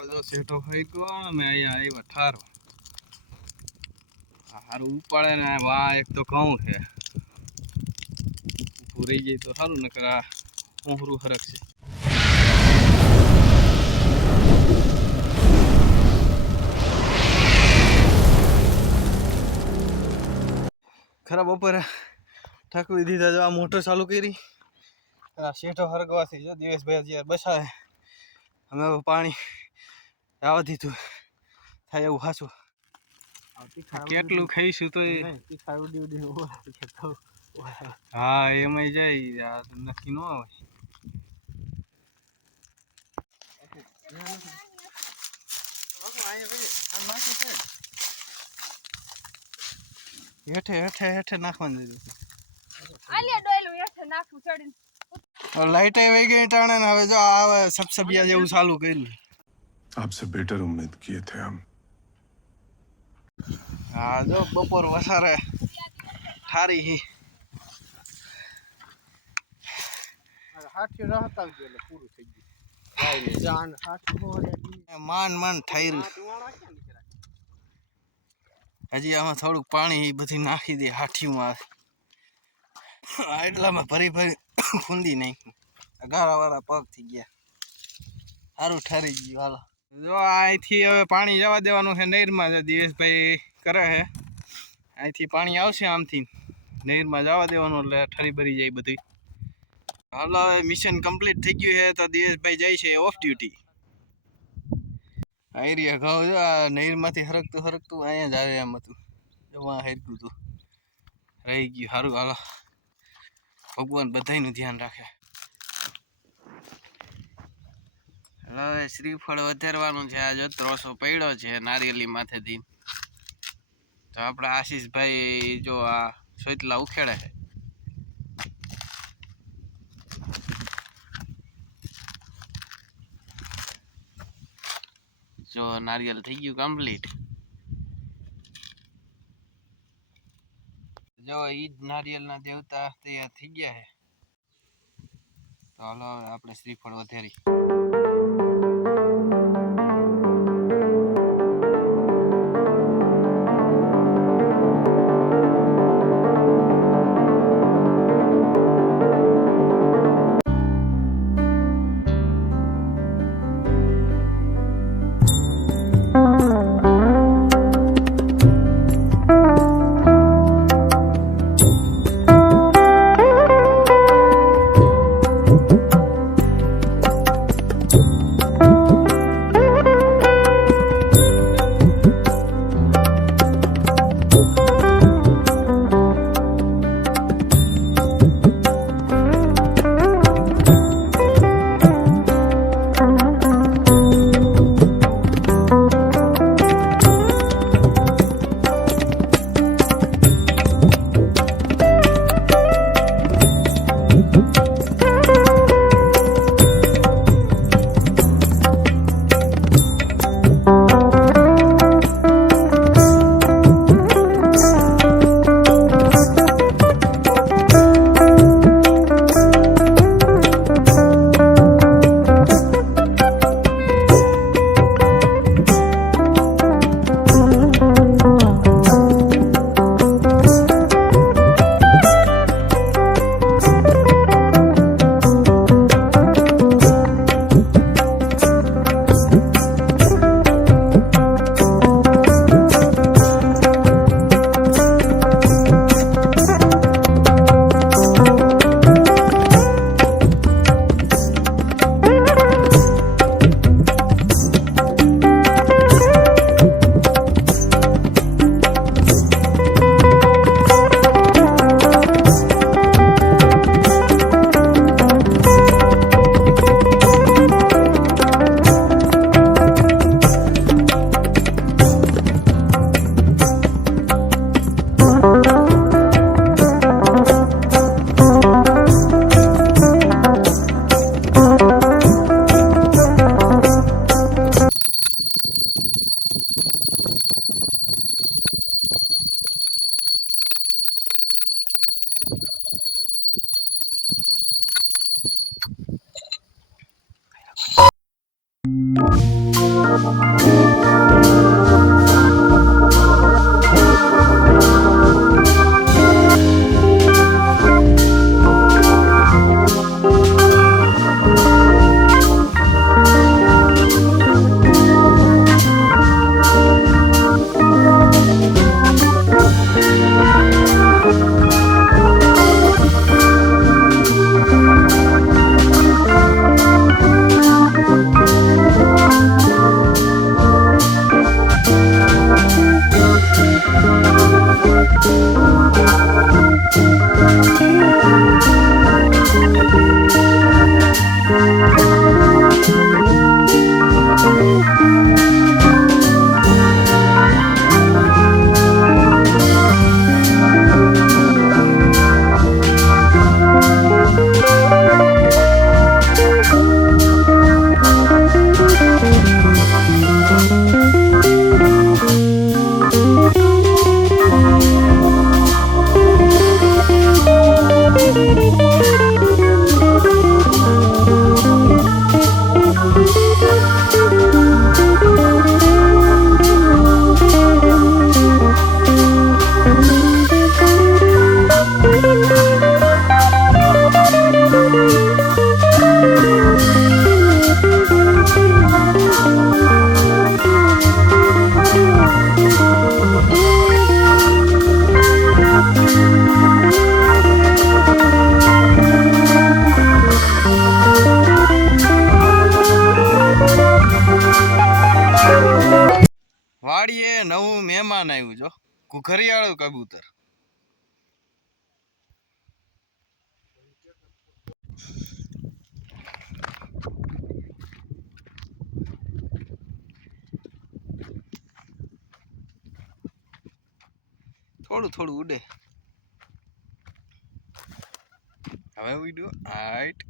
જો સેટો થઈ ગયો અમે અહીંયા આવ્યા ઠારો સારું ઉપાડે ને વાહ એક તો ઘઉં છે પૂરી જાય તો સારું નકર આ ઊંઘરું ફરક છે ખરા બપોરે ઠાકવી દીધા જો આ મોટર ચાલુ કરી શેઠો હરગવાથી જો દિવસભાઈ જ્યારે બસાવે અમે પાણી આવવા દીધું થાય એવું ખાસું કેટલું ખાઈશું તો હા એમાં જાય નક્કી ન આવે હેઠે હેઠે હેઠે નાખવાનું લાઈટ વહી ગઈ ટાણે ને હવે જો આવે સબસબિયા જેવું ચાલુ કર્યું आपसे बेटर उम्मीद किए थे हम હા જો બપોર વસારે ઠારી હી માન માન ઠાયરું હજી આમાં થોડુંક પાણી બધી નાખી દે હાઠીમાં એટલામાં ભરી ભરી ખૂંદી નાખ્યું ગારાવાળા પગ થઈ ગયા સારું ઠરી ગયું હાલો જો અહીંથી હવે પાણી જવા દેવાનું છે નહેરમાં દિવેશભાઈ કરે છે અહીંથી પાણી આવશે આમથી નહેરમાં જવા દેવાનું એટલે ઠરી ભરી જાય બધું હાલો હવે મિશન કમ્પ્લીટ થઈ ગયું છે તો દિવેશભાઈ જાય છે ઓફ ડ્યુટી આઈરિયા ઘઉં જો આ નહેરમાંથી હરકતું અહીંયા જ આવે એમ હતું એમાં હરકું હતું રહી ગયું સારું હાલો ભગવાન બધાયનું ધ્યાન રાખે હવે શ્રીફળ વધારવાનું છે આ જો ત્રોસો પડ્યો છે નારિયેલી માથેથી તો આપણા આશીષભાઈ જો આ સોતલા ઉખેડે છે જો નારિયેલ થઈ ગયું કમ્પ્લીટ જો ઈ જ નારિયેલના દેવતા તૈયાર થઈ ગયા છે તો હાલો આપણે શ્રીફળ વધારી વાડીએ નવું મહેમાન આવ્યું જો ઘુઘરિયાળું કબૂતર. થોડું થોડું ઉડે. હવે ઉડ્યું હાઈટ.